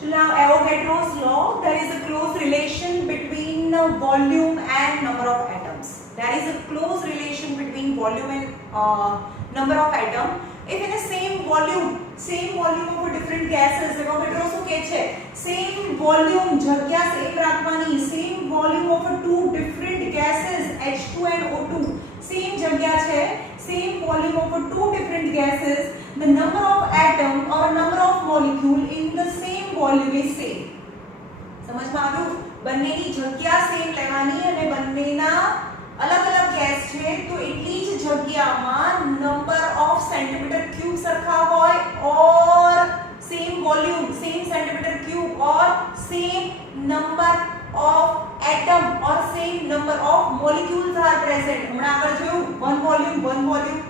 So now Avogadro's law, there is a close relation between volume and number of atoms. There is a close relation between volume and number of atom. If in the same volume of different gases, Avogadro શું કહે છે, same volume જગ્યા same રાખવાની, same volume of two different gases H2 and O2, same જગ્યા છે, same volume of two different gases, the number of atom or number of molecule in the same volume is same. સમજમાં આવ્યું? બંનેની જગ્યા સેમ લેવાની અને બંનેના अलग अलग गैस છે તો એટલી જ જગ્યામાં નંબર ઓફ સેન્ટીમીટર ક્યુબ સરખા હોય or same volume same centimetre cube or same number of atom or same number of molecules are present. હમણાં આગળ જોયું વન વોલ્યુમ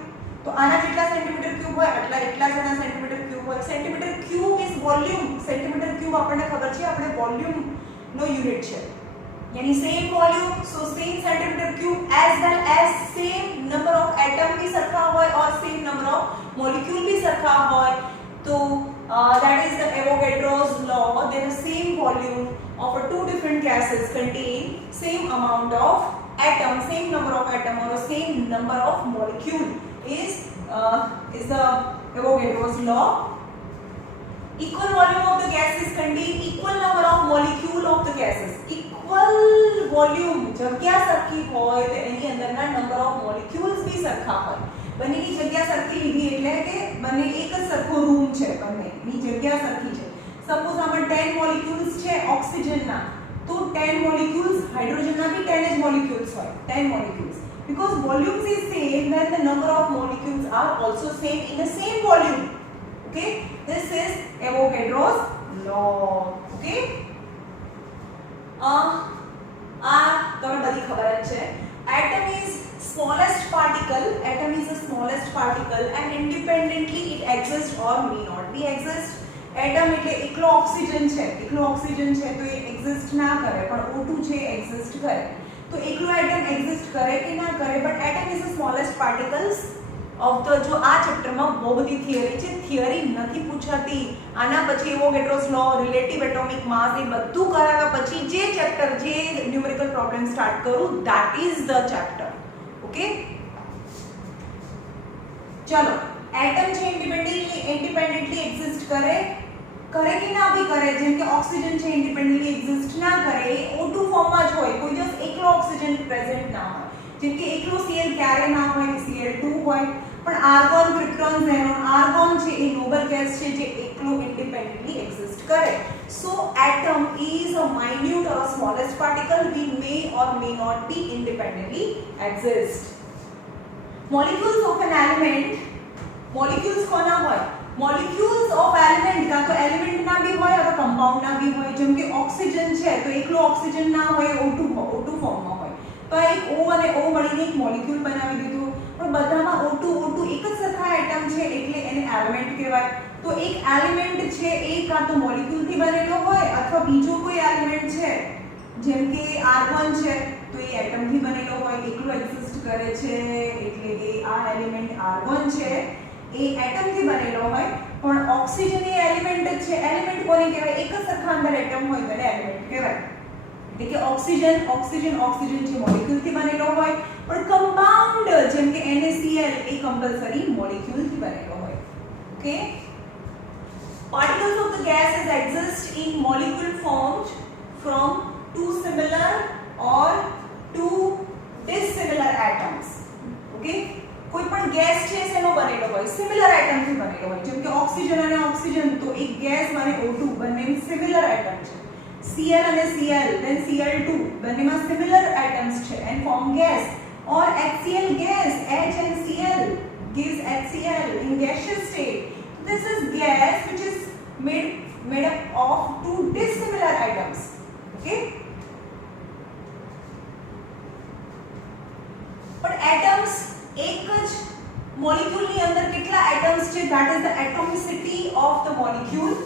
તો આના જેટલા સેન્ટીમીટર ક્યુબ હોય એટલા જ આના સેન્ટીમીટર ક્યુબ હોય. Centimetre cube is volume. Centimetre cube આપણને ખબર છે આપણે વોલ્યુમ નો યુનિટ છે. यानी same volume so same centimetre cube as well as same number of atom भी सरखा होय और सेम नंबर ऑफ मॉलिक्यूल भी सरखा होय. तो that is the Avogadro's law. There is same volume of two different gases contain same amount of atom, same number of atom or same number of molecule is the Avogadro's law. Equal volume of the gases contain equal number of molecule of the gases. Equal volume જગ્યા સરખી હોય તો એની અંદરના number of molecules भी સરખા હોય. બંનેની જગ્યા સરખી લીધી એટલે કે બંને એક જ સરખો રૂમ છે, બંનેની જગ્યા સરખી છે. સપોઝ આમાં 10 મોલિક્યુલ્સ છે ઓક્સિજનના તો 10 મોલિક્યુલ્સ, હાઇડ્રોજનના भी 10 જ મોલિક્યુલ્સ હોય, 10 molecules. Because volumes is same then the number of molecules are also same in the same volume. Okay, this is Avogadro's law. Okay, તમને બધી ખબર જ છે. Atom is smallest particle. Atom is the smallest particle and independently it exists or may not be exist. Atom એટલે એકલો ઓક્સિજન છે તો એ એક્ઝિસ્ટ ના કરે, પણ O2 છે એક્ઝિસ્ટ કરે. તો એકલો એટમ એક્ઝિસ્ટ કરે કે ના કરે, but atom is the smallest particles of the जो आ चैप्टर में बहुत बड़ी थियरी છે. थियरी નથી પૂછાતી. આના પછી એવોગેડ્રોસ લો, રિલેટિવ એટોમિક માસ એ બધું કરાવ્યા પછી જે ચેપ્ટર જે ન્યુમેરિકલ પ્રોબ્લેમ સ્ટાર્ટ કરું that is the chapter. Okay, ચલો એટમ છે ઇન્ડિપેન્ડન્ટલી એક્ઝિસ્ટ કરે કે ના भी કરે. જેમ કે ઓક્સિજન છે ઇન્ડિપેન્ડન્ટલી એક્ઝિસ્ટ ના કરે, O2 ફોર્મમાં જ હોય, કોઈ દિવસ એકલો ઓક્સિજન પ્રેઝન્ટ ના હોય. જેમ કે એકલો Cl ક્યારે ના હોય, Cl2 હોય. પણ આર્ગોન, ક્રિપ્ટોન, ઝેનોન, આર્ગોન છે એ નોબલ ગેસ છે જે એકલો ઇન્ડિપેન્ડન્ટલી એક્ઝિસ્ટ કરે. So atom is a minute or smallest particle we may or may not be independently exist. Molecules of an element, molecules કોના હોય? molecules of element કાં તો એલિમેન્ટ ના भी હોય અથવા કમ્પાઉન્ડ ના भी હોય. જેમ કે ઓક્સિજન છે તો એકલો ઓક્સિજન ના હોય, O2 ફોર્મમાં હોય. તો એક O અને O મળીને એક મોલિક્યુલ બનાવી દીધું. પણ બધામાં O2 એક જ સરખા એટમ છે એટલે એને એલિમેન્ટ કહેવાય. તો એક એલિમેન્ટ છે એ કાં તો મોલિક્યુલથી બનેલો હોય અથવા બીજો કોઈ એલિમેન્ટ છે જેમ કે આર્ગોન છે તો એ એટમથી બનેલો હોય, એકલો એક્ઝિસ્ટ કરે છે એટલે એ આ એલિમેન્ટ આર્ગોન છે એ એટમથી બનેલો હોય. પણ ઓક્સિજન એ એલિમેન્ટ જ છે. એલિમેન્ટ કોને કહેવાય? એક જ સરખા અંદર એટમ હોય તો એલિમેન્ટ કહેવાય. એટલે કે ઓક્સિજન જે મોલિક્યુલથી બનેલો હોય, પણ કમ્પાઉન્ડ જેમ કે NaCl એ કમ્પલસરી મોલિક્યુલથી બનેલો હોય. Okay, particles of the gases exist in molecule formed from two similar or two dissimilar atoms. Okay, કોઈ પણ ગેસ છે એનો બનેલો હોય, સિમિલર એટમથી બનેલો હોય. જેમ કે ઓક્સિજન અને ઓક્સિજન તો એક ગેસ અને O2 બંને સિમિલર એટમ છે. Cl and Cl then Cl2 બંનેમાં similar atoms છે and form gas. Or HCl gas, H and Cl gives HCl in gaseous state. This is gas which is made up of two dissimilar atoms. Okay, but atoms એક જ મોલિક્યુલની અંદર કેટલા એટમ્સ છે? that is the atomicity of the molecule.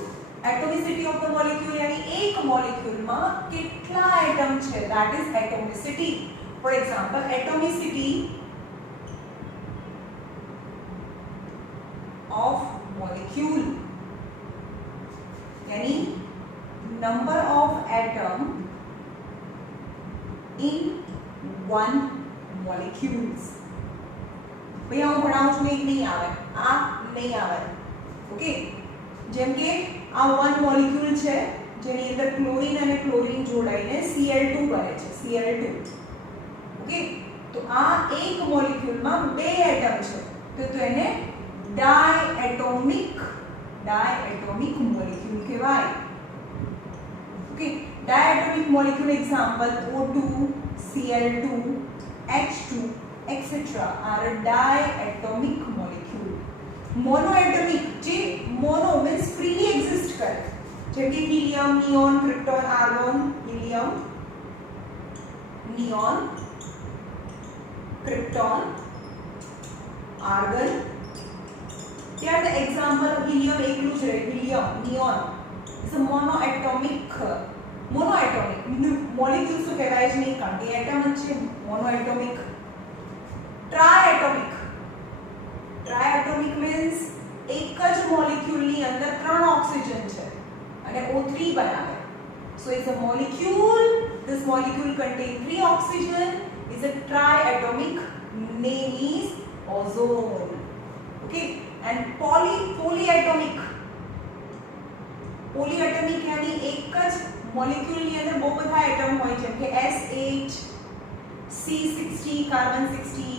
Atomicity of the molecule यानी एक molecule में कितना atom છે? that is atomicity. For example, atomicity of molecule यानी number of atom in one molecules. भैया હું ભણાવું છું એક નહીં આવે, આ નહીં આવે. ઓકે, જેમ કે આ વન મોલિક્યુલ છે જેની અંદર ક્લોરીન અને ક્લોરીન જોડાઈને Cl2 બને છે, Cl2. ઓકે, તો આ એક મોલિક્યુલમાં બે એટમ છે તો એને ડાયએટોમિક મોલિક્યુલ કહેવાય. Okay, diatomic molecule example O2, Cl2, H2 etc. are diatomic molecule. Monoatomic જે mono means freely exist કરે, જેમ કે helium, neon, krypton, argon. helium, neon, krypton, argon. They are the example of helium. એકલું જ રહે, helium, neon is a monoatomic molecules તો કહેવાય જ નહીં કારણ કે એટમ જ છે. monoatomic. Triatomic means એક જ મોલિક્યુલની અંદર ત્રણ ઓક્સિજન છે અને O3 બનાવે. So it's a molecule, this molecule contains 3 oxygen, is a triatomic, name is ozone. Okay, and polyatomic यानी एक જ મોલિક્યુલની અંદર બહુ બધા એટમ હોય જેમ કે SH, C60, carbon 60,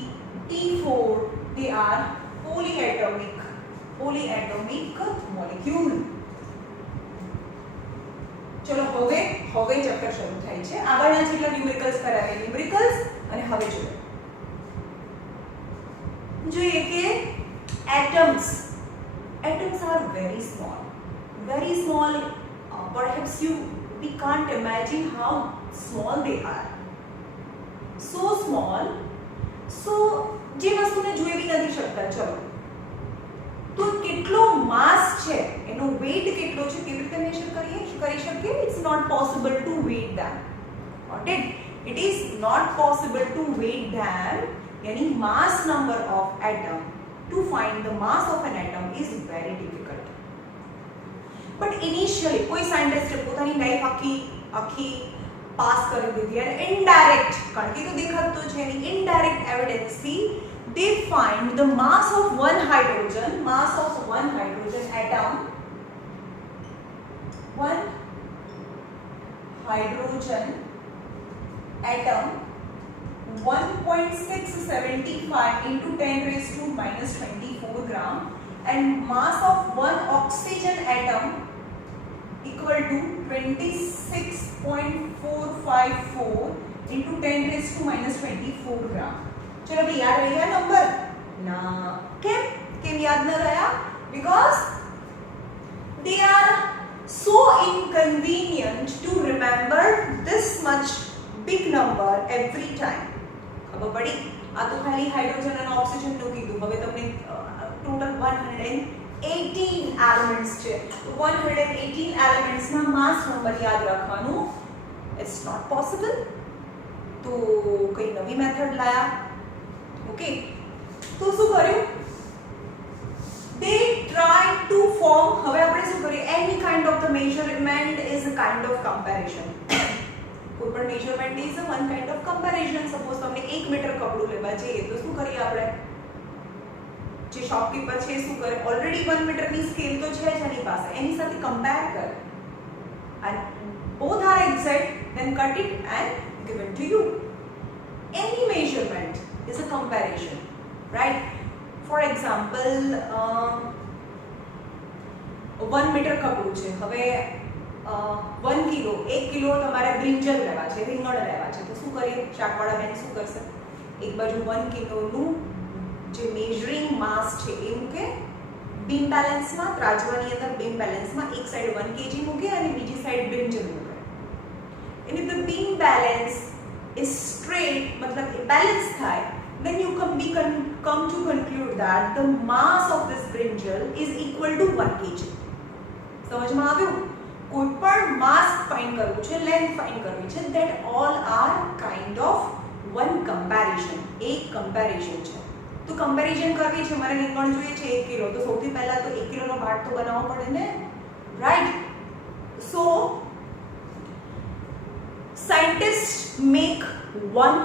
T4. They are polyatomic molecule. ચલો હવે ચેપ્ટર શરૂ થાય છે. આગળના જેટલા ન્યુમેરિકલ્સ કરાવે ન્યુમેરિકલ્સ અને હવે જોઈએ કે atoms are very small. Perhaps we can't imagine how small they are. So small, so જે વસ્તુને જોઈ બી નથી શકતા. ચલો તો કેટલો માસ છે, એનો વેઇટ કેટલો છે, કેવી રીતે મેજર કરી શકીએ? It's not possible to weigh them. Got it? It is not possible to weigh them. यानी mass number of atom, to find the mass of an atom is very difficult. But initially કોઈ સાયન્ટિસ્ટે પોતાની લાઈફ આખી પાસ કરી દીધી અને ઇનડાયરેક્ટ, કારણ કે તો દેખાતું છે એની ઇનડાયરેક્ટ એવિડન્સથી they find the mass of one hydrogen atom, one hydrogen atom 1.675 into 10 raised to minus 24 gram, and mass of one oxygen atom equal to 26.454 into 10 raised to minus 24 gram. चलो भाई याद रहेगा नंबर ना? केम याद न रहा? Because they are so inconvenient to remember this much big number every time. ખબર પડી? આ તો ખાલી હાઇડ્રોજન અને ઓક્સિજન નું કીધું. હવે તમને ટોટલ 118 એલિમેન્ટ્સ છે. 118 એલિમેન્ટ્સ ના માસ નંબર યાદ રાખવાનું ઇટ્સ નોટ પોસિબલ. તો કઈ નવી મેથડ લાયા. ઓકે, તો શું કર્યું? they try to form. હવે આપણે શું કરીએ? any kind of the measurement is a kind of comparison. કોઈ પણ measurement is one kind of comparison. Suppose તમને 1 મીટર કપડું લેવા જઈએ તો શું કરીએ આપણે? જે શોપકીપર છે શું કરે? ઓલરેડી 1 મીટરની સ્કેલ તો છે જ એની પાસે, એની સાથે કમ્પેર કરે and both are exact, then cut it and give it to you. Any measurement is a comparison, right? For example, 1 મીટર કપડું છે. હવે 1 કિલો, 1 કિલો તમારે બ્રિંજલ લેવા છે, રીંગણ લેવા છે, તો શું કરીએ? શાકવાળા બેન શું કરશે? એક બાજુ 1 કિલોનું જે મેઝરિંગ માસ છે એ મૂકે બીમ બેલેન્સમાં, ત્રાજવાની અંદર બીમ બેલેન્સમાં એક સાઈડ 1 kg મૂકે અને બીજી સાઈડ બ્રિંજલ મૂકે. and if the beam balance is straight, मतलब balance થાય, then you come to conclude that the mass of this brinjal is equal to 1 kg. સમજમાં આવ્યું? કોઈ પણ માસ ફાઇન્ડ કરવું છે, લેન્થ ફાઇન્ડ કરવી છે, that all are kind of one comparison. એક કમ્પેરિઝન છે. તો કમ્પેરિઝન કરવી છે, મારે રીંગણ જોઈએ છે 1 કિલો, તો સૌથી પહેલા તો 1 કિલોનો ભાગ તો બનાવવો પડે ને, રાઈટ? સો साइंटिस्ट मेक 1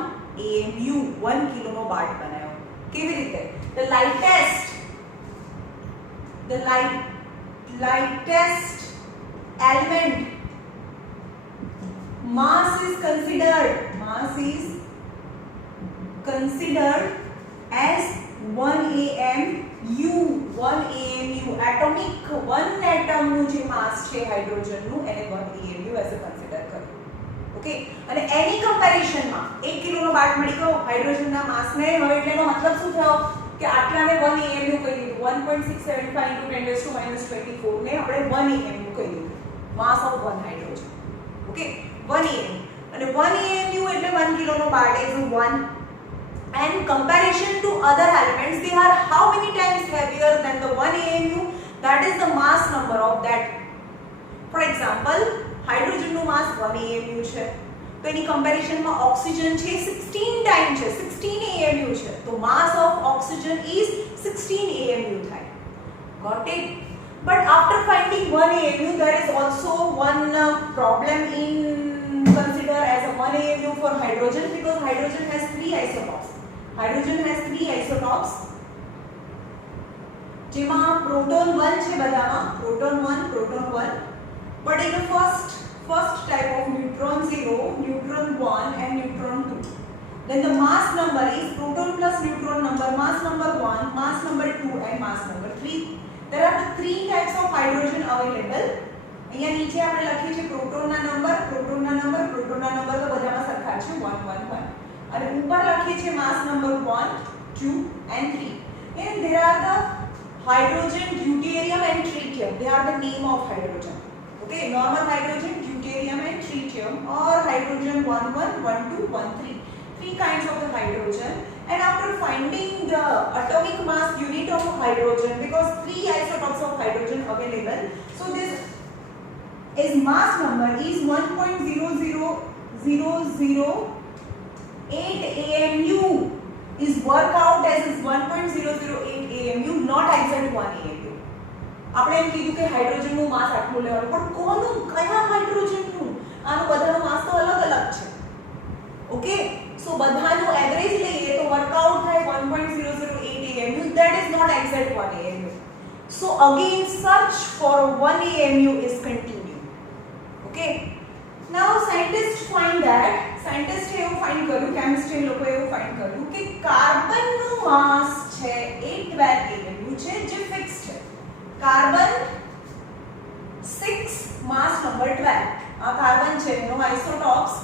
AMU 1 કિલોનો બાર્ટ બનાવ્યો. કેવી રીતે? The lightest element mass is considered as 1 AMU. 1 AMU atomic 1 atom નું જે માસ છે હાઇડ્રોજન નું એને 1 AMU એઝ કન્સિડર કર્યું. ઓકે, અને એની કમ્પેરિઝન માં 1 કિલોનો બાર્ટ મળી ગયો હાઇડ્રોજનના માસ ને. હવે એટલેનો મતલબ શું થયો કે આટલાને 1 AMU કહી દીધું. 1.675 × 10⁻24 ને આપણે 1 AMU કહી દીધું, માસ ઓફ 1 હાઇડ્રોજન. ઓકે, 1 AMU અને 1 AMU એટલે 1 કિલોનો બાર્ટ ઇઝ 1. And comparison to other elements, they are how many times heavier than the 1 AMU? That is the mass number of that. For example, hydrogen નું mass 1 AMU છે, તો એની comparison માં oxygen છે 16 times છે, 16 AMU છે, તો mass of oxygen is 16 AMU થાય. Got it? But after finding 1 AMU, there is also one problem in consider as a 1 AMU for hydrogen, because hydrogen has 3 isotopes. Hydrogen has 3 isotopes. જેમાં proton 1 છે બધામાં, proton 1. But in the first type of neutron 0, neutron 1 and neutron 2. Then the mass number is proton plus neutron number, mass number 1, mass number 2 and mass number 3. There are 3 types of hydrogen available. અહીંયા નીચે આપણે લખીએ છીએ પ્રોટોનના નંબર તો બધામાં સરખા છે 1 1 1. અને ઉપર લખીએ છીએ માસ નંબર 1 2 and 3. And there are the hydrogen, deuterium and tritium. They are the name of hydrogen. Okay, normal hydrogen, deuterium and tritium, or hydrogen 1 1 1 2 1 3. 3 kinds of the hydrogen. And after finding the atomic mass unit of hydrogen, because 3 isotopes of hydrogen available, so this is mass number is 1.00008 AMU is work out as is 1.008 AMU, not exact 1 AMU. આપણે એમ કીધું કે હાઇડ્રોજન નું માસ આટલું લેવાનું, પણ કોનું કયા હાઇડ્રોજન નું? આનો બધાનો માસ તો અલગ અલગ છે. ઓકે, સો બધાનો એવરેજ લઈએ તો વર્ક આઉટ થાય 1.008 AMU. That is not exact 1 AMU. So again search for 1 AMU is continued. Okay, now scientists find that એવું find કર્યું, chemist લોકો એવું find કર્યું કે કાર્બન નું માસ છે એ 12 AMU છે, જે ફિક્સ છે. કાર્બન 6 માસ નંબર 12. આ કાર્બન છે એનો આઇસોટોપ્સ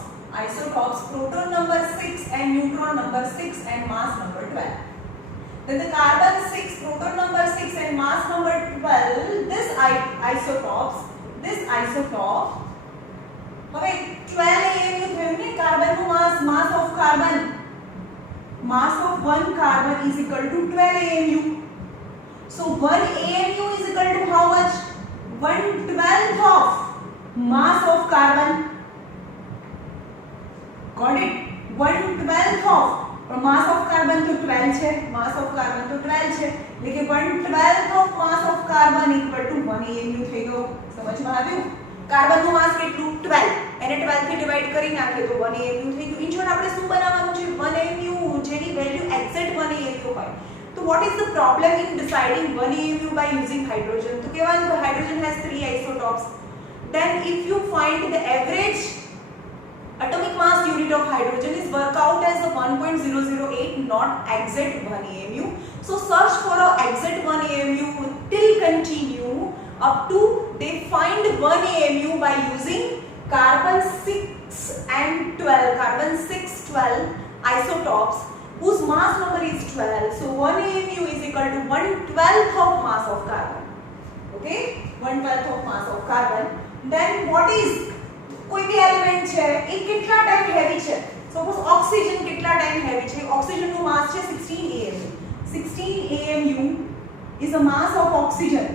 proton number 6 and neutron number 6 and mass number 12. Then the carbon 6, proton number 6 and mass number 12, this isotope, હવે 12 AMU થયું ને. કાર્બન નું mass of carbon, mass of 1 carbon is equal to 12 AMU. So 1 AMU is equal to how much? 1/12 of mass of carbon. Got it? 1/12 of mass of carbon તો 12 છે, એટલે કે 1/12 of mass of carbon equal to 1 AMU થઈ ગયો. સમજમાં આવ્યું? કાર્બન નું માસ કેટલું? 12. એને 12 થી ડિવાઇડ કરી નાખીએ તો 1 AMU થઈ ગયું. ઇન્શોર્ટ આપણે શું બનાવવાનું છે? 1 AMU જેની વેલ્યુ એક્ઝેક્ટ 1 AMU હોય. તો what is the problem in deciding 1 AMU by using hydrogen? તો કહેવાનું કે hydrogen has 3 isotopes. Then if you find the average atomic mass unit of hydrogen is work out as the 1.008, not exact 1 AMU. So search for a exact 1 AMU till continue up to they find 1 AMU by using carbon 6 and 12, carbon 612 isotopes whose mass number is 12. So 1 AMU is equal to 1/12 of mass of carbon. Okay, 1/12 of mass of carbon. Then what is કોઈ બી એલિમેન્ટ છે એ કેટલા time heavy છે? Suppose oxygen કેટલા time heavy છે? ઓક્સિજન નું માસ છે 16 AMU. 16 AMU is the mass of oxygen.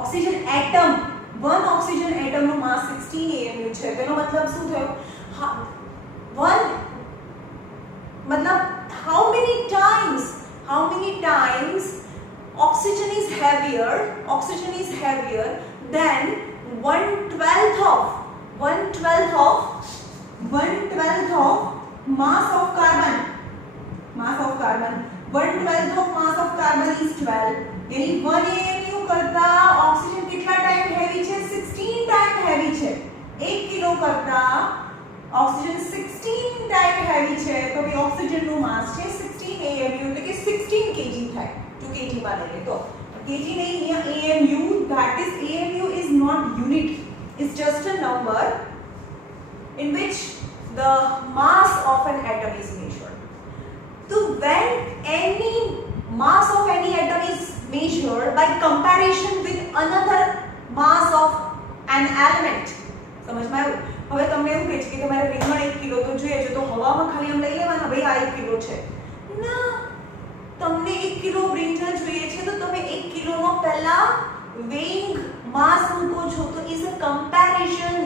Oxygen atom, one oxygen atom નું માસ 16 AMU છે. તેનો મતલબ શું થયો? one મતલબ how many times oxygen is heavier than 1/12 of 1/12 of mass of carbon. 1/12 of mass of carbon is 12. यानी 1 AMU करता ऑक्सीजन कितना टाइम हैवी છે? 16 टाइम हैवी છે. 1 કિલો કરતા ऑक्सीजन 16 टाइम हैवी છે. તો કે ઓક્સિજન નું માસ છે 16 AMU એટલે કે 16 kg થાય. જો kg માં લઈએ તો kg નહીં, અહીંયા AMU, that is AMU is not unit, it's just a number in which the mass of an atom is measured. So when any mass of any atom is measured by comparison with another mass of an element, સમજમાં આવ્યું? હવે તમને એવું કહે છે કે તમારે રીંગણ 1 કિલો તો જોઈએ છે, તો હવામાં ખાલી એમ લઈ લેવાના ભાઈ આ 1 કિલો છે ના, તમને 1 કિલો બ્રિંજલ જોઈએ છે તો તમે 1 કિલોનો પહેલા weighing mass મૂકો છો. તો is a comparison,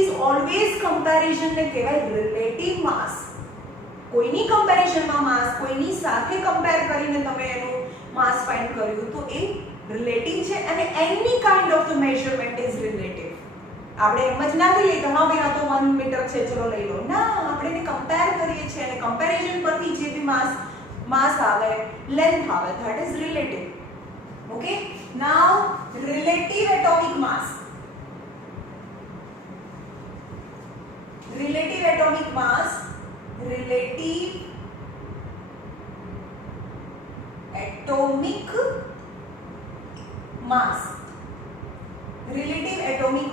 is always comparison ને કહેવાય relative mass. કોઈની કમ્પેરિઝનમાં માસ કોઈની સાથે કમ્પેર કરીને તમે એનું માસ ફાઇન્ડ કર્યું તો એ રિલેટિવ છે અને એની kind of the measurement is relative. આપણે એમ જ ના કહીએ કે હા ભાઈ આ તો 1 મીટર છે ચલો લઈ લો, ના, આપણે એને કમ્પેર કરીએ છીએ અને કમ્પેરિઝન પરથી જે બી માસ આવે, લેન્થ આવે, that is relative. Okay, now relative atomic mass. Relative atomic mass relative atomic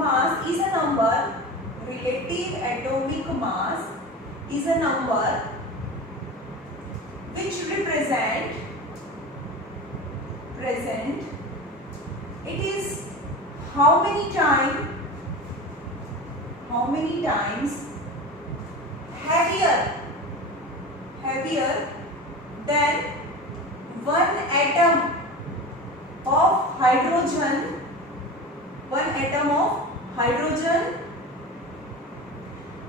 mass is a number. Relative atomic mass is a number which represent it is how many times heavier than one atom of hydrogen.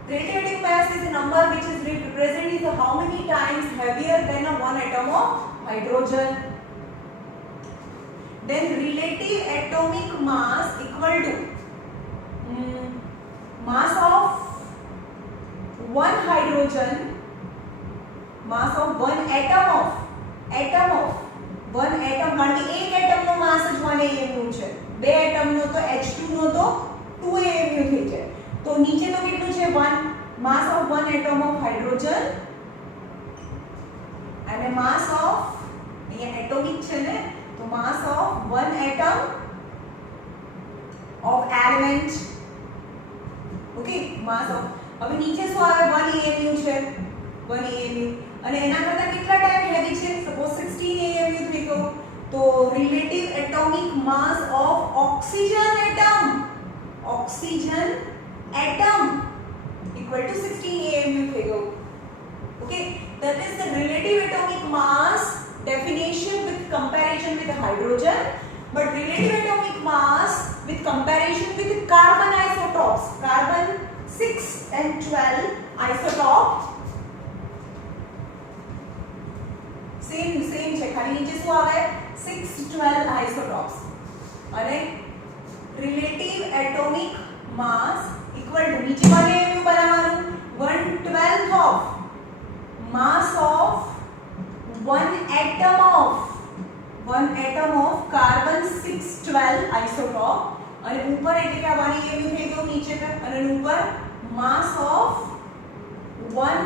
Relative mass is a number which is represented is how many times heavier than a one atom of hydrogen. Then relative atomic mass equal to mass of one hydrogen, mass of one atom of one atom, કારણ કે એક એટમ નો માસ જ 1 AMU છે, બે એટમ નો તો H2 નો તો 2 AMU થઈ જાય. તો નીચે તો કેટલું છે? 1 mass of one atom of hydrogen and a mass of, અહીંયા એટોમિક છે ને, તો mass of one atom of element. Okay, mass of, હવે નીચે શું આવે? 1 AMU છે, 1 AMU અને એના કરતા કેટલા ટાઈમ હેવી છે? સપોઝ 16 AMU થઈ ગયો, તો relative atomic mass of oxygen atom equal to 16 AMU થઈ ગયો. Okay, that is the relative atomic mass definition with comparison with hydrogen, but relative atomic mass with comparison with carbon isotopes, carbon 6 and 12 isotope same છે, ખાલી નીચે શું આવે? 6 12 isotopes અને relative atomic mass equal to નીચે મને એવું બનાવવાનું 1/12 of mass of one atom of carbon 6 12 isotope અને ઉપર એટલે કે આ 1 AMU થઈ ગયું નીચે તક અને ઉપર mass of one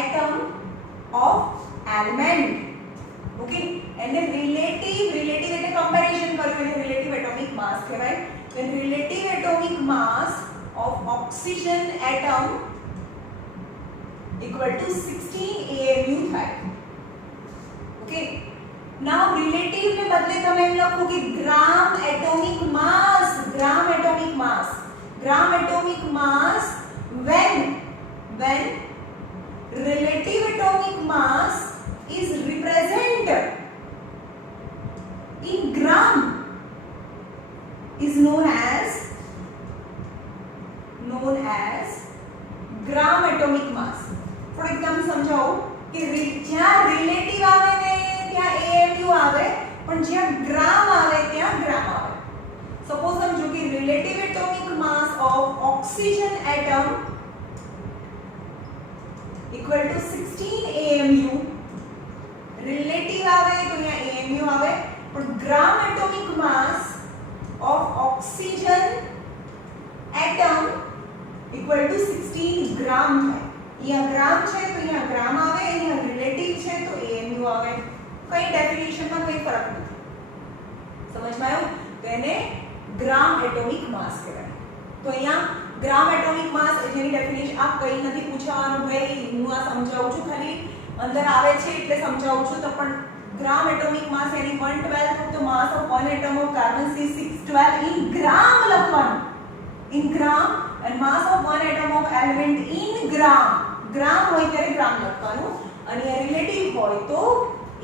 atom of element. Okay, એને relative એટલે comparison કર્યું એટલે relative atomic mass કહેવાય. Then relative atomic mass of oxygen atom equal to 16 AMU થાય. Okay, now relative ને બદલે તમે એમ લખો કે gram atomic mass when relative atomic mass is represented in gram is known as gram atomic mass. For example સમજાવો કે જ્યાં relative આવે ને ત્યાં AMU આવે, પણ જ્યાં ગ્રામ આવે ત્યાં ગ્રામ આવે. સપોઝ સમજો કે relative atomic mass of oxygen atom equal to 16 AMU. relative આવે તો અહીંયા AMU આવે, પણ gram atomic mass of oxygen atom equal to 16 gram થાય. અહીંયા ગ્રામ છે તો અહીંયા ગ્રામ આવે, અહીંયા રિલેટિવ છે તો AMU આવે. કઈ ડેફિનેશનમાં કઈ ફરક નથી. સમજમાં આવ્યું? તો એને ગ્રામ એટોમિક માસ કહેવાય. તો અહીંયા ગ્રામ એટોમિક માસ જેની ડેફિનેશન આ કઈ નથી પૂછવાનું ભાઈ, હું આ સમજાવું છું, ખાલી અંદર આવે છે એટલે સમજાવું છું. તો પણ ગ્રામ એટોમિક માસ એની 1/12 of the mass of one atom of carbon C612 in gram લખવાનું, in gram, and mass of one atom of element in gram. ગ્રામ હોય ત્યારે ગ્રામ લખવાનું અને રિલેટિવ હોય તો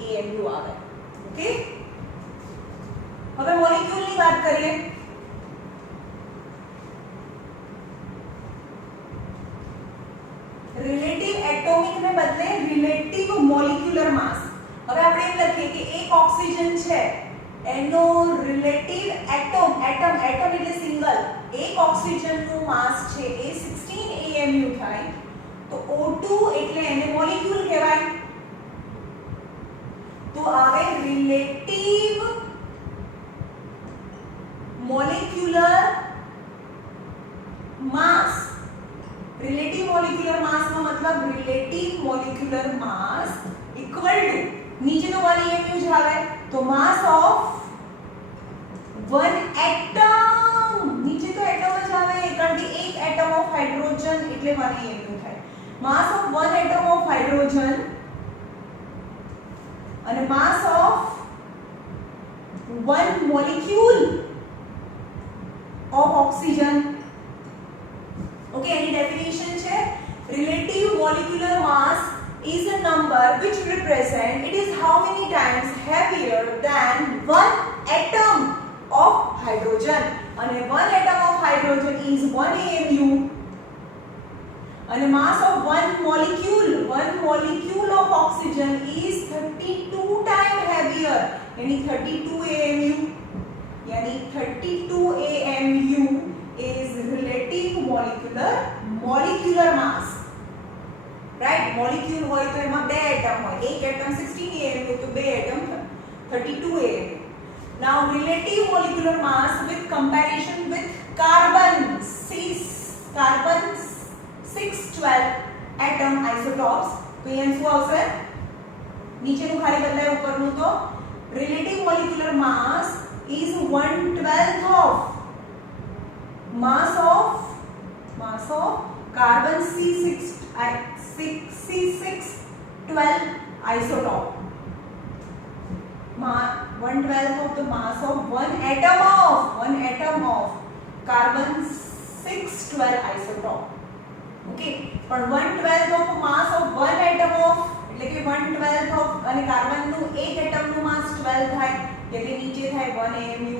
AMU આવે. ઓકે, હવે મોલેક્યુલ ની વાત કરીએ. રિલેટિવ એટોમિક ને બદલે રિલેટિવ મોલેક્યુલર માસ. હવે આપણે એમ લખીએ કે એક ઓક્સિજન છે એનો રિલેટિવ એટમ એટલે સિંગલ, એક ઓક્સિજન નું માસ છે એ 16 AMU થાય, તો O2 એટલે એને મોલેક્યુલ કહેવાય. તો આવે રિલેટિવ મોલેક્યુલર માસ. રિલેટિવ મોલેક્યુલર માસ નો મતલબ relative molecular mass equal to નીચે તો 1 AMU જ આવે, તો માસ ઓફ વન એટમ. નીચે તો એટમ જ આવે કારણ કે એક એટમ ઓફ હાઇડ્રોજન એટલે 1 AMU થાય. Mass of one atom of hydrogen અને mass of one molecule of oxygen. Okay, એની ડેફિનેશન છે relative molecular mass is a number which represent it is how many times heavier than one atom of hydrogen, and one atom of hydrogen is 1 AMU, and mass of one molecule of oxygen is 32 times heavier, yani 32 AMU, yani 32 AMU is relative molecular mass. Right? Molecule હોય તો એમાં બે એટમ હોય, એક એટમ 16 AMU તો બે એટમ 32 AMU. Now relative molecular mass with comparison with carbon 612 atom isotopes. તો અહીંયા શું આવશે? નીચેનું ખાલી બદલાય ઉપરનું, તો relative molecular mass is 1/12 of mass of carbon C612 isotope. 1/12 of the mass of one atom of carbon 612 isotope. Okay, but 1/12 of mass of one atom of એટલે કે 1/12 of અને કાર્બન નું એક એટમ નું માસ 12 થાય એટલે નીચે થાય 1 AMU.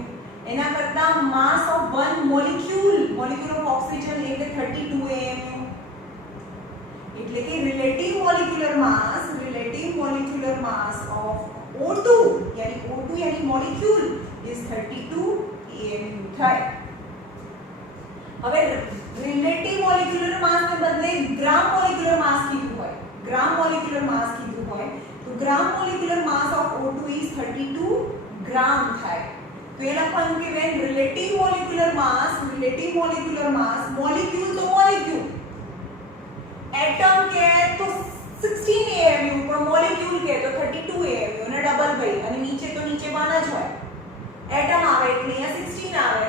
એના કરતા માસ of one molecule of oxygen એટલે 32 AMU. એટલે કે relative molecular mass of O2 यानी મોલેક્યુલ is 32 AMU થાય. હવે રિલેટિવ મોલેક્યુલર માસ ને બદલે ગ્રામ મોલેક્યુલર માસ કીધું હોય તો gram molecular mass of O2 is 32 gram થાય. તો એ લખવાનું કે when relative molecular mass molecule તો મોલેક્યુલ, એટમ કે તો 16 AMU, પણ મોલેક્યુલ કે તો 32 AMU ને ડબલ ભાઈ, અને નીચે તો નીચે 1 જ હોય. એટમ આવે એટલે અહીંયા 16 આવે,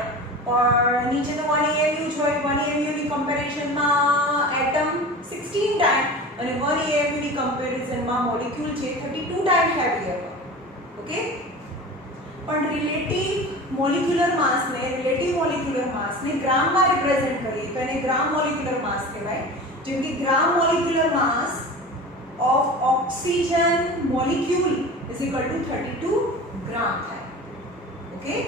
પણ નીચે તો 1 AMU જ હોય. 1 AMU ની કમ્પેરિઝનમાં એટમ 16 ટાઈમ અને 1 AMU ની કમ્પેરિઝનમાં મોલેક્યુલ છે 32 ટાઈમ હેવીયર. ઓકે, પણ રિલેટિવ મોલેક્યુલર માસ ને ગ્રામમાં રિપ્રેઝન્ટ કરીએ તો એને ગ્રામ મોલેક્યુલર માસ કહેવાય. જેમ કે gram molecular mass of oxygen molecule is equal to 32 gram થાય. Okay,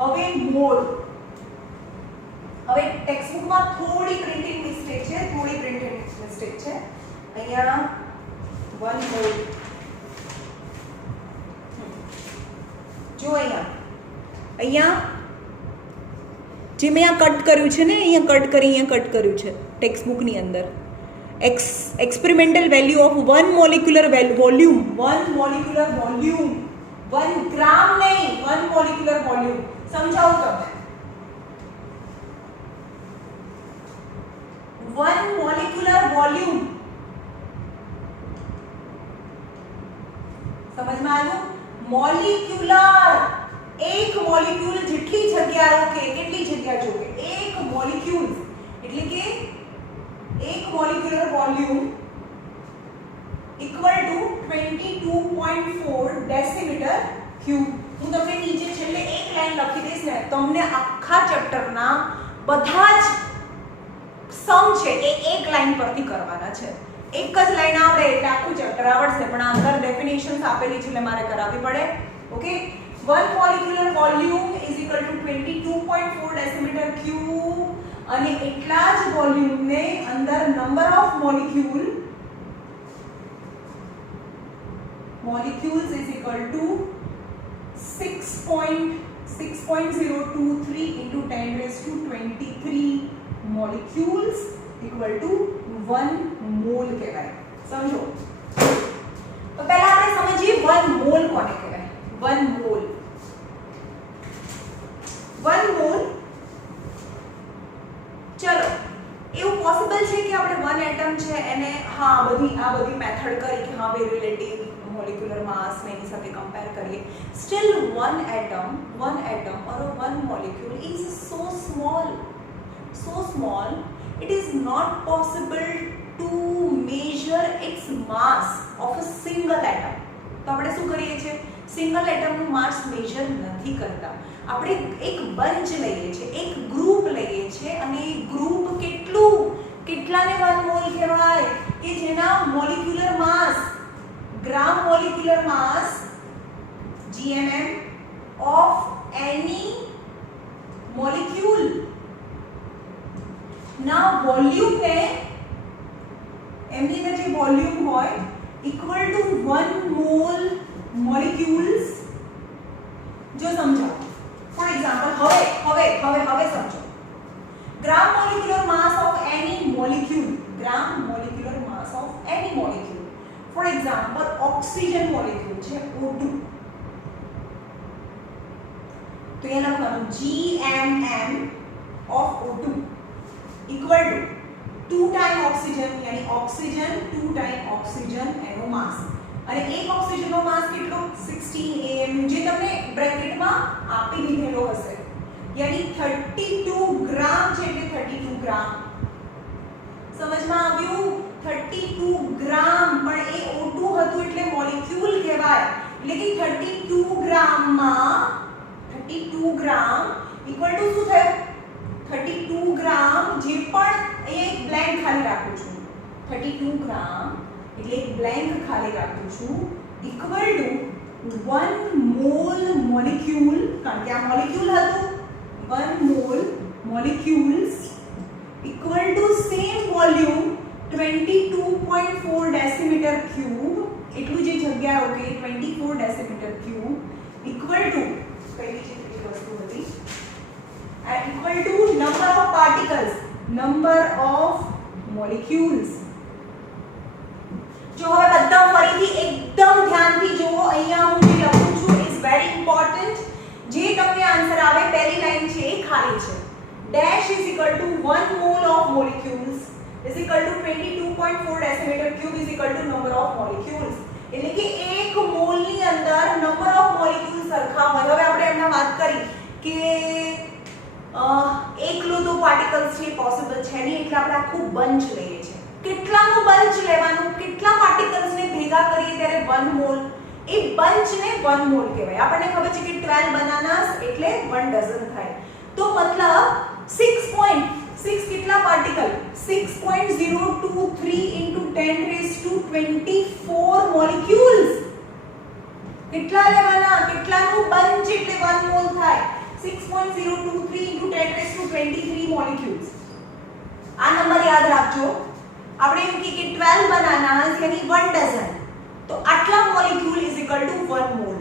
હવે મોલ. હવે ટેક્સ્ટબુકમાં થોડી પ્રિન્ટિંગ મિસ્ટેક છે. અહીંયા 1 1 मोल। जो અહીંયા જે મેં આ કટ કર્યું છે ને, અહીંયા કટ કરી, અહીંયા કટ કર્યું છે ટેક્સ્ટ બુકની અંદર, experimental value of 1 molecular volume, 1 molecular volume, 1 ગ્રામ નહીં, 1 molecular volume. સમજાવું તમે, 1 molecular volume સમજમાં આવ્યું? મોલિક્યુલર, એક મોલિક્યુલ જેટલી જગ્યા રોકે, કેટલી જગ્યા જોકે, એક મોલિક્યુલ એટલે કે એક molecular volume equal to 22.4 decimetre cube. હું તમને નીચે છેલ્લે એક લાઈન લખી દઈશ ને, તમને આખા ચેપ્ટરના બધા જ સમ છે એ એક લાઈન પરથી કરવાના છે. એક જ લાઈન આવડે એટલે આખું ચેપ્ટર આવડશે, પણ આ અંદર ડેફિનેશન્સ આપેલી છે એટલે મારે કરાવવી પડે. ઓકે, 1 molecular volume is equal to 22.4 decimeter cube, અને એટલા જ વોલ્યુમને અંદર number of molecules is equal to 6.023 into 10 raised to 23 molecules equal to 1 mole કહેવાય. સમજો તો પહેલા આપણે સમજીએ 1 mole કોને કહેવાય. 1 mole, 1 mole, ચલો એવું પોસિબલ છે કે આપણે 1 એટમ છે એને આ બધી મેથડ કરી કે હા ભાઈ રિલેટિવ મોલિક્યુલર માસ ને એની સાથે કમ્પેર કરીએ. સ્ટીલ 1 atom or a 1 molecule is so small it is not possible to measure its mass of a single atom. તો આપણે શું કરીએ છીએ, સિંગલ એટમનું માસ મેજર નથી કરતા. આપણે એક બંચ લઈએ છીએ, એક ગ્રુપ લઈએ છીએ, અને એ ગ્રુપ કેટલાને 1 મોલ કહેવાય કે જેના મોલિક્યુલર માસ, ગ્રામ molecular mass GMM of any molecule ના વોલ્યુમ ને એમની અંદર જે વોલ્યુમ હોય ઇક્વલ ટુ 1 મોલ molecules. જો સમજાવો ફોર એક્ઝામ્પલ, હવે સમજો, ગ્રામ મોલિક્યુલર માસ ઓફ એની molecule, gram molecular mass of એની molecule. For example oxygen molecule છે O2, તો અહીંયા લખવાનું GMM of O2 equal to 2 time oxygen, यानी ઓક્સિજન 2 time ઓક્સિજન એનો માસ. અને એક ઓક્સિજનનો માસ કેટલો, 16 AMU, જે તમને બ્રેકેટમાં આપી દીધેલો હશે, यानी 32 ગ્રામ છે, એટલે 32 ગ્રામ. સમજમાં આવ્યું? 32 ગ્રામ, પણ એ O2 હતું એટલે મોલિક્યુલ કહેવાય. એટલે કે 32 ગ્રામમાં 32 ગ્રામ ઇક્વલ ટુ શું થયું, 32 ગ્રામ, જે પણ એ એક બ્લેન્ક ખાલી રાખું છું, 32 ગ્રામ એટલે એક બ્લેન્ક ખાલી રાખું છું, ઇક્વલ ટુ 1 મોલ મોલિક્યુલ, કારણ કે આ મોલિક્યુલ હતું, 1 mole molecules equal to same volume 22.4 decimetre cube, એટલું જે જગ્યા રોકે 24 ડેસીમીટર ક્યુબ, ઇક્વલ ટુ કઈ બીજી વસ્તુ હતી, equal to number of particles, number of molecules. જો હવે બધા ફરીથી એકદમ ધ્યાનથી જુઓ, અહીંયા હું જે લખું છું ઇઝ વેરી ઇમ્પોર્ટન્ટ. જે તમને આન્સર આવે પહેલી લાઈન છે એ ખાલી છે. Dash is equal to 1 mall of molecules is equal to 22.4 decimetre cube is equal to number of molecules. એટલે કે એક મોલની અંદર નંબર ઓફ મોલિક્યુલ સરખા હોય. હવે આપણે એમના વાત કરી કે એકલો તો પાર્ટિકલ્સ છે પોસિબલ છે નહીં, એટલે આપણે આખું બંચ લઈએ છીએ. કેટલાનું બંચ લેવાનું, કેટલા પાર્ટિકલ્સને ભેગા કરીએ ત્યારે 1 મોલ, એ બંચને 1 મોલ કહેવાય. આપણને ખબર છે કે 12 બનાનાસ એટલે 1 ડઝન થાય. તો મતલબ 6 કેટલા પાર્ટિકલ, 6.023 into 10 raised to 24 molecules. કેટલા લેવાના, કેટલાનું બંચ એટલે 1 મોલ થાય, 6.023 into 10 raised to 23 molecules. આ નંબર યાદ રાખજો. આપણે એમ કે 12 બનાનાસ यानी 1 ડઝન, તો આટલા મોલિક્યુલ ઇઝ ઇક્વલ ટુ 1 મોલ.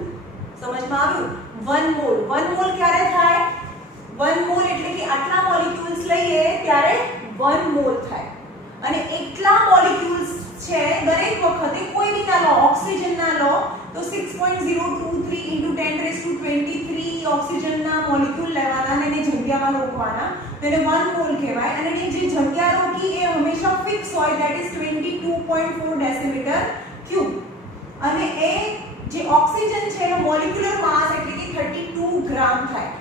સમજમાં આવ્યું? 1 મોલ. 1 મોલ ક્યારે થાય? 1 મોલ એટલે કે આટલા મોલિક્યુલ્સ લઈએ ત્યારે 1 મોલ થાય. અને એટલા મોલિક્યુલ્સ છે દરેક વખતે કોઈ બી ના લો, ઓક્સિજન ના લો તો 6.023 * 1023 ઓક્સિજનના મોલિક્યુલ લેવાના અને એને જગ્યામાં રોકવાના, તેને 1 મોલ કહેવાય. અને એ જે જગ્યા રોકી એ હંમેશા ફિક્સ હોય, ધેટ ઇઝ 22.4 ડેસીમીટર ક્યુબ. અને એ જે ઓક્સિજન છે એનો મોલિક્યુલર માસ એટલે કે 32 ગ્રામ થાય.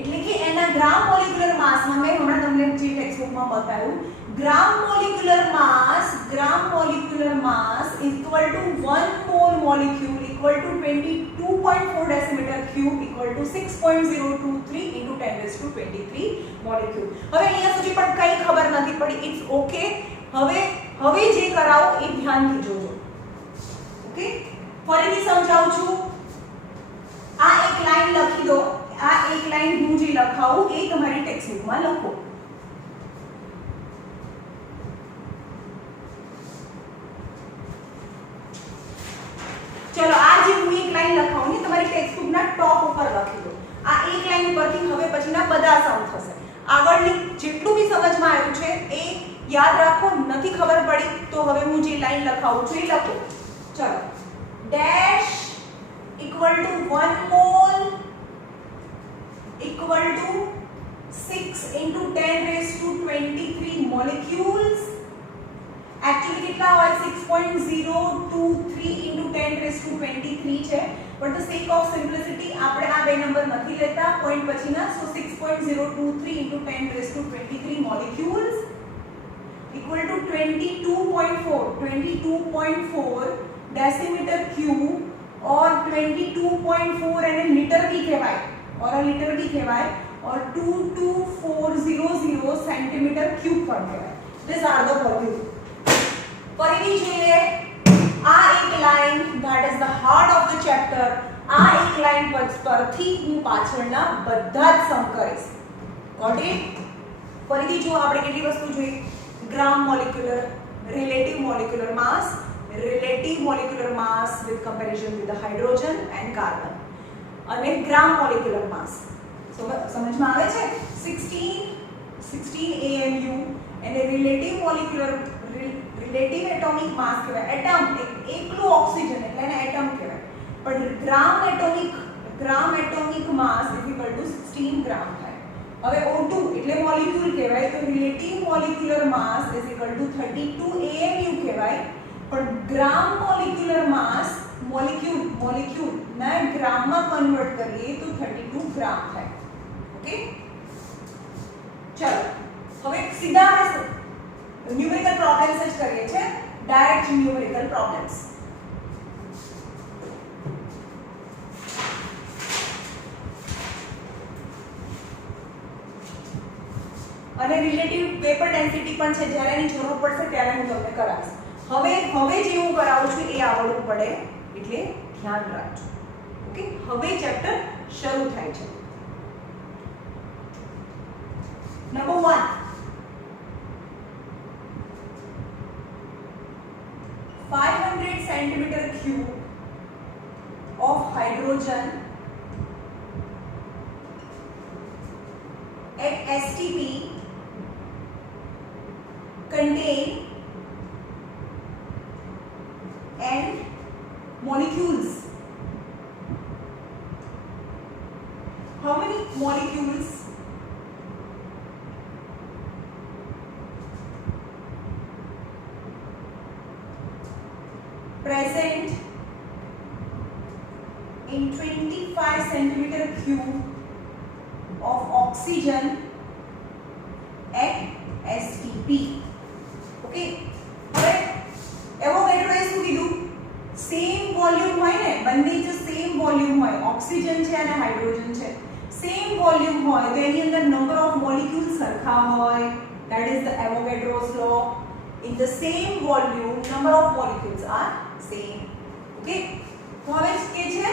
એટલે કે એના ગ્રામ મોલિક્યુલર માસમાં મેં હમણાં તમને જે ટેક્સ્ટબુકમાં બતાવ્યું, ગ્રામ molecular mass equal to 1 mole molecule equal to 22.4 decimeter cube equal to 6.023 * 1023 molecule. હવે અહીંયા સુધી પણ કઈ ખબર નથી પડી, ઇટ્સ ઓકે. હવે જે કરાવો એ ધ્યાનથી જોજો. ઓકે, ફરીથી સમજાવું છું. આ એક લાઈન લખી દો. આ એક લાઈન હું જે લખાવું એ તમારી ટેક્સ્ટબુકમાં લખો. ચલો, આ જે હું એક લાઈન લખાવું ને તમારી ટેક્સ્ટબુકના ટોપ ઉપર લખી દો. આ એક લાઈન પરથી હવે પછીના બધા સમ થશે. આગળની જેટલું બી સમજમાં આવ્યું છે એ યાદ રાખો. નથી ખબર પડી તો હવે હું જે લાઈન લખાવું છું એ લખો. ચલો, dash equal to 1 mole equal to 6 * 1023 molecules. Actually कितना હોય? 6.023 * 1023 છે. But the sec of simplicity આપણે આ બે નંબર નથી લેતા પોઈન્ટ પછીના. સો 6.023 * 1023 molecules equal to 22.4 decimetre cube और 22.4 એને મીટર भी કહેવાય और लीटर भी કહેવાય और 22400 સેન્ટીમીટર ક્યુબ પણ કહેવાય. This are the volume. ફરીથી જોઈએ. આ એક line that is the heart of the chapter. આ એક લાઈન પરથી હું પાછળના બધા જ સમ કરીશ. Got it? ફરીથી જો આપણે કેટલી વસ્તુ જોઈ. Gram molecular, relative molecular mass with comparison with the hydrogen and carbon, અને ગ્રામ મોલિક્યુલર માસ. સમજમાં આવે છે? 16 AMU અને રિલેટિવ એટોમિક માસ કહેવાય. એટમ એકલું ઓક્સિજન એટલે એને એટમ કહેવાય. પણ ગ્રામ એટોમિક માસ = 16 ગ્રામ થાય. હવે O2 એટલે મોલિક્યુલ કહેવાય તો રિલેટિવ મોલિક્યુલર માસ = 32 AMU કહેવાય. પણ ગ્રામ મોલિક્યુલર માસ મોલિક્યુલ ના ગ્રામમાં કન્વર્ટ કરીએ તો 32 ગ્રામ થાય. ઓકે, ચલો હવે સીધા આપણે ન્યુમેરિકલ પ્રોબ્લેમ્સ જ કરીએ છીએ. Direct numerical problems. અને રિલેટિવ પેપર ડેન્સિટી પણ છે. જ્યારે એની જરૂર પડશે ત્યારે હું તમને કરાવીશ. હવે જે હું કરાવું છું એ આવડવું પડે એટલે ધ્યાન રાખજો. ઓકે, હવે ચેપ્ટર શરૂ થાય છે. નંબર 1, 500 centimeter cube of hydrogen at STP contain and molecules. How many molecules? Present in 25 centimeter cube of oxygen at STP. Okay. હવે એવોગાડ્રોએ શું કીધું? સેમ વોલ્યુમ હોય ને, બંને જ સેમ વોલ્યુમ હોય, ઓક્સિજન છે અને હાઇડ્રોજન છે, સેમ વોલ્યુમ હોય તો એની અંદર નંબર ઓફ મોલિક્યુલ્સ સરખા હોય. That is the Avogadro's law. In the same volume, number of molecules are same. Okay. તો હવે કે છે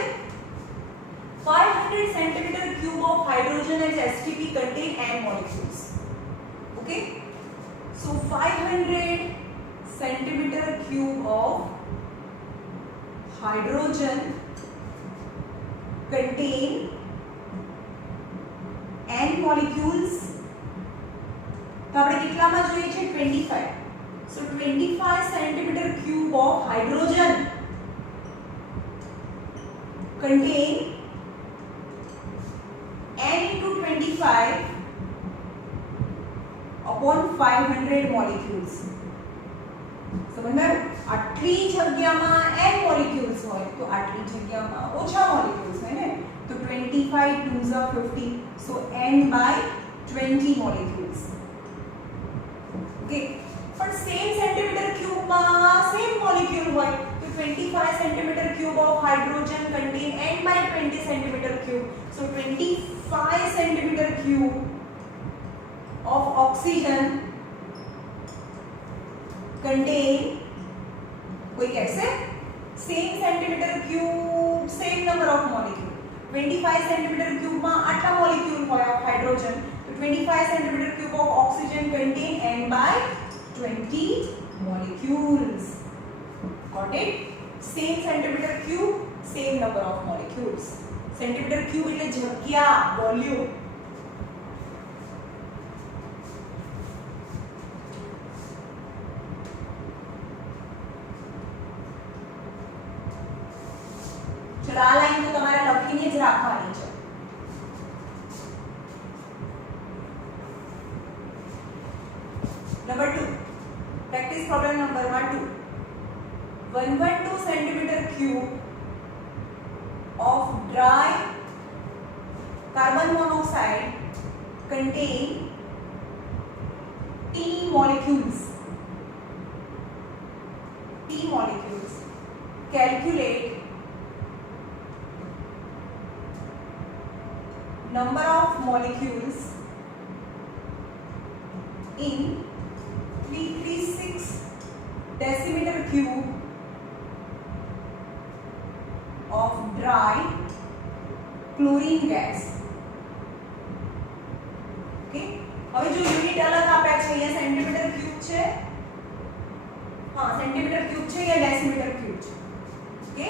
500 centimeter cube of hydrogen at STP contain n molecules. Okay. So 500 centimeter cube of hydrogen contain n molecules. तो આપણે કેટલામાં જોઈએ છે 25. So 25 centimeter cube of hydrogen contain n into 25 upon 500 molecules. समझ આટલી જગ્યામાં n molecules હોય તો આટલી જગ્યામાં ઓછા molecules હોય ને તો 25 2s are 50 so n by 20 molecules. Okay, but same centimeter cube માં same molecule હોય તો 25 centimeter cube of hydrogen contain n by 20 centimeter cube, so 25 centimeter cube of oxygen contain, कोई कैसे same centimetre cube same number of molecule 25 centimetre cube में आटला मॉलिक्यूल होय of hydrogen तो 25 centimetre cube of oxygen contain n by 20 molecules. Got it? Same centimeter cube same number of molecules. Centimetre cube એટલે જગ્યા વોલ્યુમ. चलो आ लाइन तो તમારે લખીને જ રાખવાની છે. नंबर 2 practice problem number 2 112 centimeter cube of dry carbon monoxide contain T molecules. Calculate number of molecules in 336 decimeter cube of dry chlorine gas. Okay, હવે જો યુનિટ અલગ આપ્યા છે અહીંયા સેન્ટીમીટર ક્યુબ છે, હા સેન્ટીમીટર ક્યુબ છે या डेसीमीटर क्यूब છે. ओके,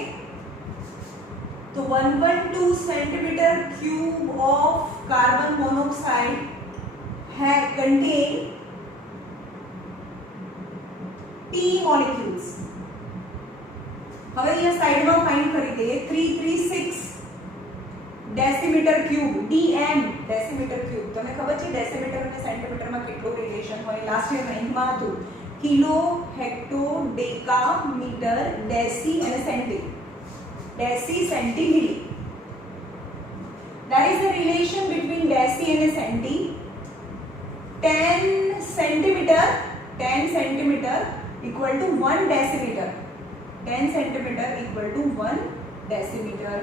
तो 112 centimeter cube of carbon monoxide contain T molecules. હવે અહીંયા સાઈડમાં ફાઇન્ડ કરી દઈએ 336 decimetre cube dm decimetre cube. તમને ખબર છે ડેસીમીટર અને સેન્ટીમીટરમાં કેટલો રિલેશન હોય? લાસ્ટ યર 9 માં હતું કિલો હેક્ટો ડેકા મીટર ડેસી અને સેન્ટી. Deci centimilli. There is a relation between deci and centi. 10 centimeter equal to 1 decimeter. 10 centimeter equal to 1 decimeter.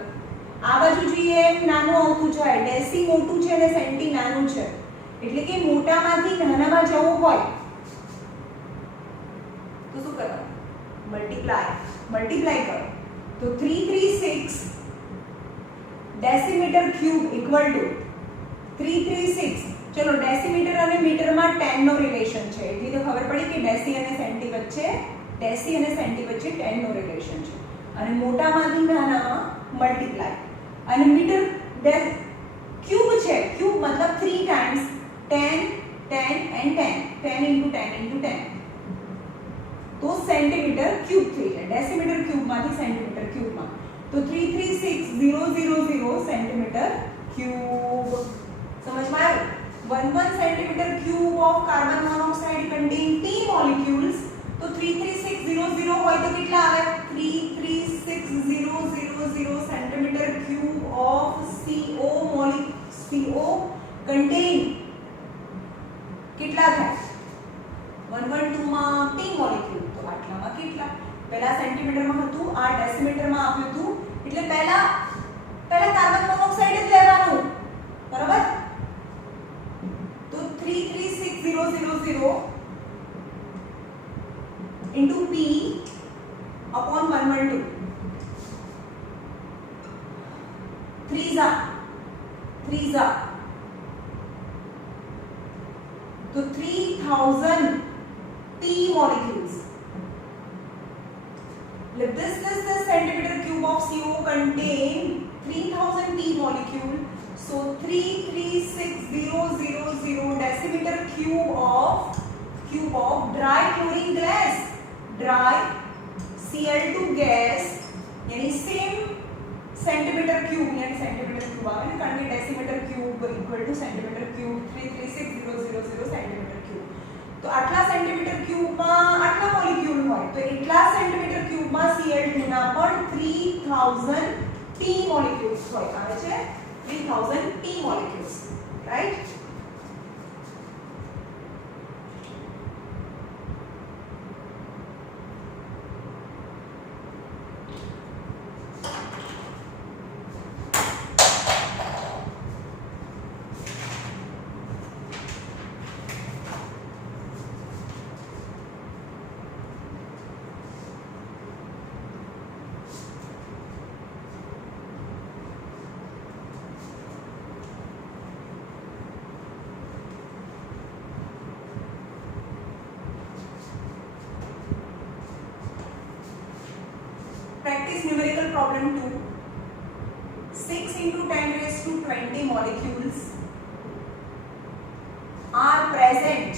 આ બાજુ જોઈએ નાનું આવતું જાય. ડેસી મોટું છે અને સેન્ટી નાનું છે. એટલે કે મોટામાંથી નાનામાં જવું હોય તો શું કરવાનું? મલ્ટીપ્લાય કરો. तो 336 डेसीमीटर क्यूब इक्वल टू 336. चलो डेसीमीटर અને મીટરમાં 10 નો રિલેશન છે એટલે તો ખબર પડી કે ડેસી અને સેન્ટી વચ્ચે 10 નો રિલેશન છે અને મોટામાંથી નાનામાં મલ્ટીપ્લાય અને મીટર ક્યુબ છે. ક્યુબ मतलब 3 टाइम्स 10 10 and 10 10 into 10 into 10 तो सेंटीमीटर क्यूब થઈ જાય. डेसीमीटर क्यूब માંથી सेंटीमीटर क्यूब માં तो 336000 सेंटीमीटर क्यूब. समझ में आया? 11 centimetre cube of carbon monoxide contain T molecules. तो 33600 હોય તો કેટલા આવે? 33600 centimetre cube of CO contain કેટલા થાય? 112 માં T મોલેક્યુલ તો આટલામાં કેટલા? પહેલા સેન્ટીમીટર માં હતું, આ ડેસીમીટર માં આપ્યું હતું એટલે પહેલા કાર્બન મોનોક્સાઇડ જ લેવાનું, બરાબર? તો 336000 into P upon 112 3 तो 3000 P molecules This centimeter cube of CO contain 3000 T molecule. So 336000 decimeter cube of dry chlorine gas, dry Cl2 gas, यानी सेम सेंटीमीटर क्यूब यानी सेंटीमीटर क्यूब આવે ને કારણ કે decimetre cube equal two centimetre cube 336000 centimetre cube. तो આટલા સેન્ટીમીટર ક્યુબમાં આટલા મોલેક્યુલ હોય તો એટલા સેન્ટીમીટર ક્યુબમાં Cl2 ના પણ 3000 T મોલેક્યુલ્સ હોય. આવે છે 3000 T molecules, right? Practice numerical problem 2. 6 into 10 raised to 20 molecules are present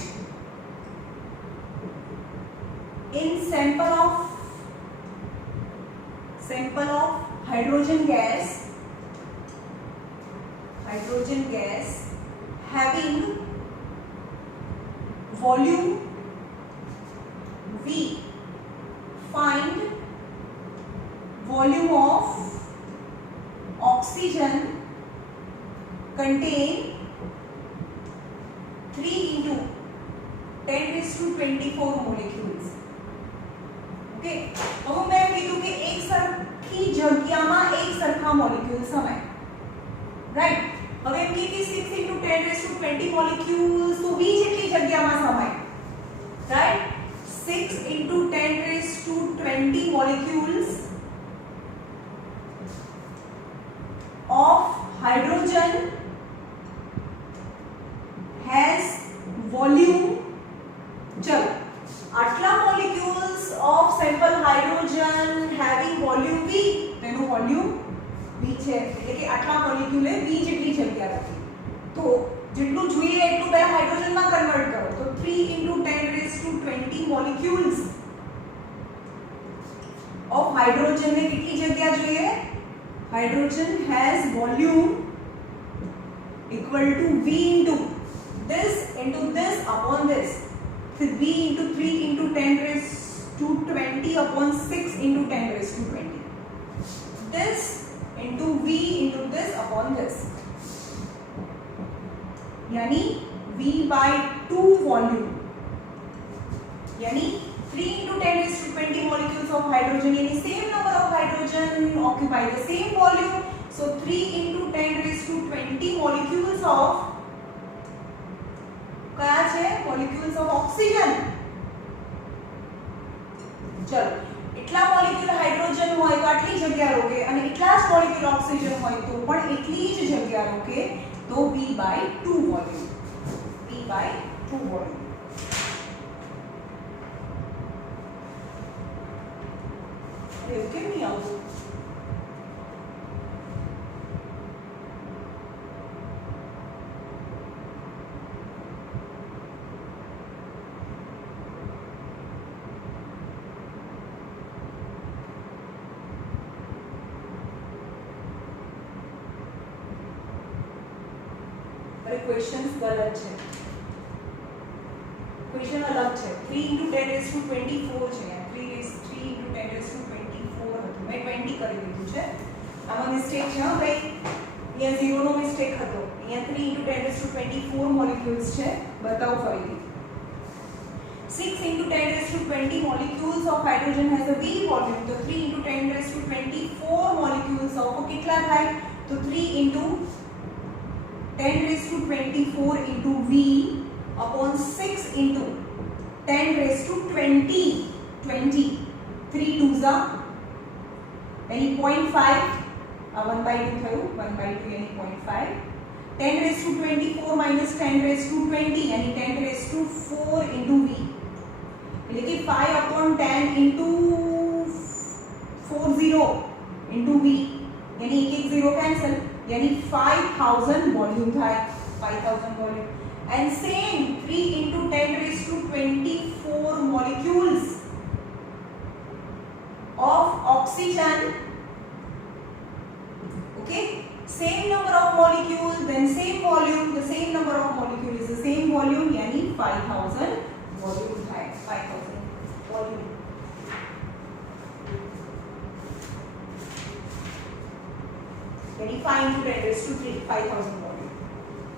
in sample of hydrogen gas having volume V. Find volume of oxygen contain 3 into 10 raised to 24 molecules. Okay. अब मैं कीधु कि एक सरखी जग्यामा एक सरखा molecules समय, right? अब एम कीधी 6 into 10 raised to 20 molecules तो V જેટલી જગ્યામાં समय, right? 6 into 10 raised to 20 molecules of hydrogen has volume. चलो आटला molecules of sample hydrogen having volume V, તેનું volume V છે એટલે કે આટલા molecule એ V જેટલી જગ્યા રાખી. તો જેટલું જોઈએ એટલું બે હાઇડ્રોજન માં કન્વર્ટ કરો તો 3 into 10 raised to 20 molecules of hydrogen ને કેટલી જગ્યા જોઈએ? Hydrogen has volume equal to V into this upon this. So V into 3 into 10 raised to 20 upon 6 into 10 raised to 20. This into V into this upon this. यानी V by 2 volume. यानी 3 into 10 raised to 20 molecules of hydrogen, यानी same number of hydrogen occupy the same volume. So 3 into 10 raised to 20 molecules of क्या है? Molecules of oxygen. चलो इतना molecule hydrogen હોય તો આટલી જગ્યા રોકે અને એટલા જ molecule oxygen હોય તો પણ એટલી જ જગ્યા રોકે તો V by 2 volume. V by 2 volume. એવું કેમ નહીં આવતું? क्वेश्चंस गलत है. क्वेश्चन अलग है. 3 into 10 raised to 24 છે. 3 into 10 raised to 24 હતું. મેં 20 કરી દીધું છે. આમાં મિસ્ટેક છે હા ભાઈ. અહીંયા 0 નો મિસ્ટેક હતો. અહીંયા 3 into 10 raised to 24 મોલેક્યુલ્સ છે. બતાવો ફરીથી. 6 into 10 raised to 20 molecules of hydrogen has a V volume. तो 3 into 10 raised to 24 molecules of कितना થાય? तो 3 into 10 raised to 24 into V upon 6 into 10 raised to 20. 3 2s are any 0.5. 1 by 2 થયું. 1 by 2 any 0.5. 10 raised to 24 minus 10 raised to 20 यानी 10 raised to 4 into V. એટલે કે 5 upon 10 into 0 into V यानी एक 0 कैंसिल यानी 5000 वॉल्यूम था 5000 वॉल्यूम एंड सेम 3 into 10 raised to 24 molecules of oxygen. Okay, same number of molecule then same volume, the same number of molecule is the same volume यानी 5000 वॉल्यूम था 5000 वॉल्यूम. यानी 5 into 10 raised to 3 5000 volume.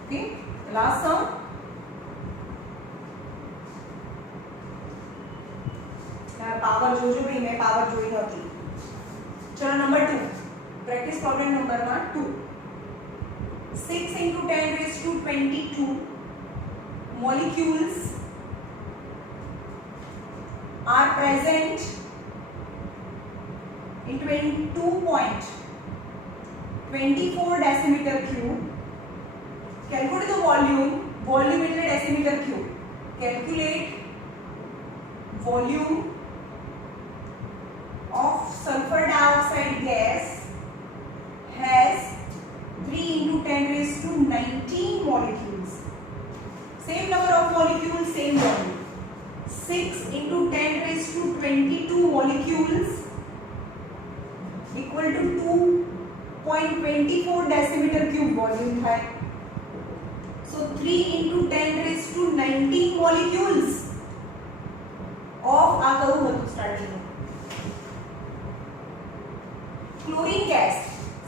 Okay, last sum. Power જોજો ભાઈ મેં પાવર જોઈ નથી. ચલો નંબર 2 practice problem number 2. 6 into 10 raised to 22 molecules are present in 22.24 decimeter cube. Calculate the volume. Volume એટલે decimeter cube. Calculate volume of sulfur dioxide gas has 3 into 10 raised to 19 molecules. Same number of molecules, same volume. 6 into 10 raised to 22 molecules equal to 2.24 decimeter cube volume है. So 3 into 10 raised to 19 molecules of આ કયું હતું starting chlorine gas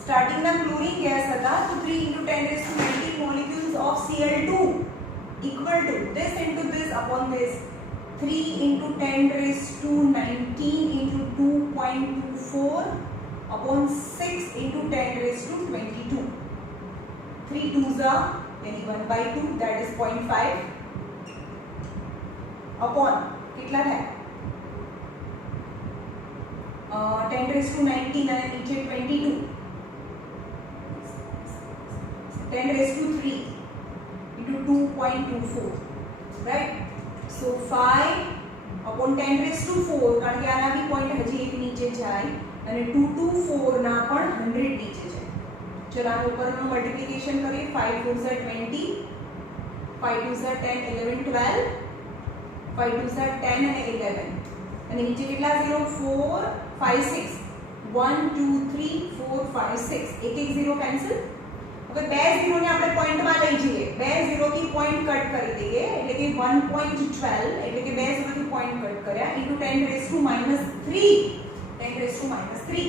starting ના chlorine gas હતા તો 3 into 10 raised to 19 molecules of Cl2 equal to this into this upon this 3 into 10 raised to 19 into 2.24 upon 6 into 10 raised to 22. 3 2s are यानी 1/2 that is 0.5 upon कितना है 10 raised to 19 અને નીચે 22 10 raised to 3 into 2.24 right. So 5 upon 10 raised to 4 કારણ કે આના બી પોઈન્ટ હજી એક નીચે જાય અને 224 ના પણ 100 નીચે જાય. ચલો આના ઉપરનું મલ્ટીપ્લિકેશન કરીએ 5 2s are 20 5 2s are 10 11 12 5 2s are 10 અને 11 અને નીચે કેટલા 0 4 5 6 1 2 3 4 5 6 એક એક 0 કેન્સલ. હવે બે 0 ને આપણે પોઈન્ટમાં લઈ જઈએ બે 0 થી પોઈન્ટ કટ કરી દઈએ એટલે કે 1.12 એટલે કે બે 0 થી પોઈન્ટ કટ કર્યા into 10 raised to -3 10 raised to -3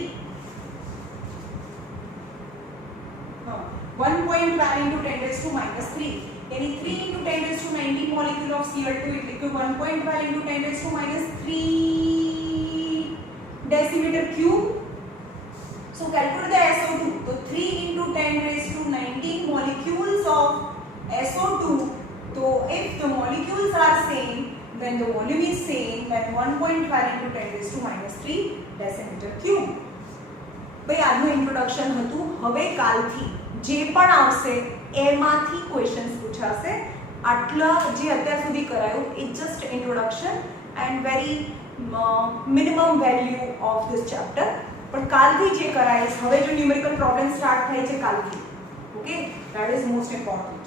1.12 into 10 raised to -3 यानी 3 into 10 raised to 19 molecule of Cl2 એટલે કે 1.12 into 10 raised to -3 decimeter cube. So calculate the SO2. So 3 into 10 raised to 19 molecules of SO2. So if the molecules are same, then the volume is same. Then 1.5 into 10 raised to -3 decimeter cube. ભાઈ આજનું ઇન્ટ્રોડક્શન હતું. હવે કાલથી જે પણ આવશે એમાંથી ક્વેશ્ચન્સ પૂછાશે. આટલા જે અત્યાર સુધી કરાયું it just introduction and very minimum value of this chapter. પણ કાલથી જે કરાઈશ હવે જો ન્યુમેરિકલ પ્રોબ્લેમ સ્ટાર્ટ થાય છે કાલથી. Okay, that is most important.